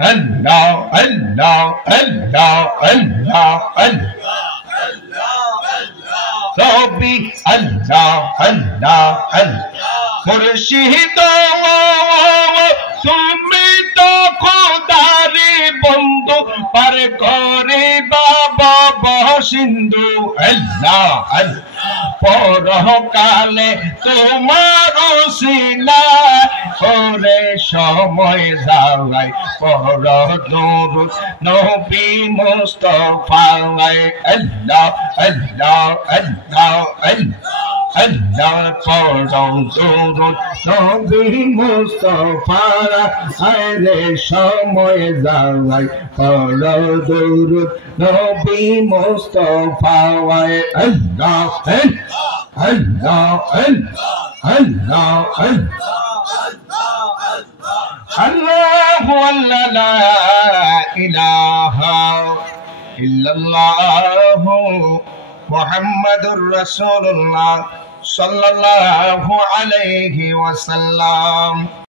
Allah, Allah, Allah, Allah, Allah. Rabbi Allah, Allah, Allah. মুর্শিদ তুমি তো খোদারি বন্ধু পার করে বাবা বসিন্দু আল্লাহ আল্লাহ পরকালে তোমার ওসিলা করে সময় যাওয়াই পর দরুদ নবী মুস্তাফা আল্লাহ আল্লাহ আল্লাহ আল্লাহ আল্লাহ পরম দরুদ নবী মুস্তাফা আরে সময় যাওয়াই পর দরুদ নবী মুস্তাফা আল্লাহ আল্লাহ আল্লাহ আল্লাহ আল্লাহ লা ইলাহা ইল্লাল্লাহ মুহাম্মাদুর রাসূলুল্লাহ সাল্লাল্লাহু আলাইহি ওয়াসাল্লাম।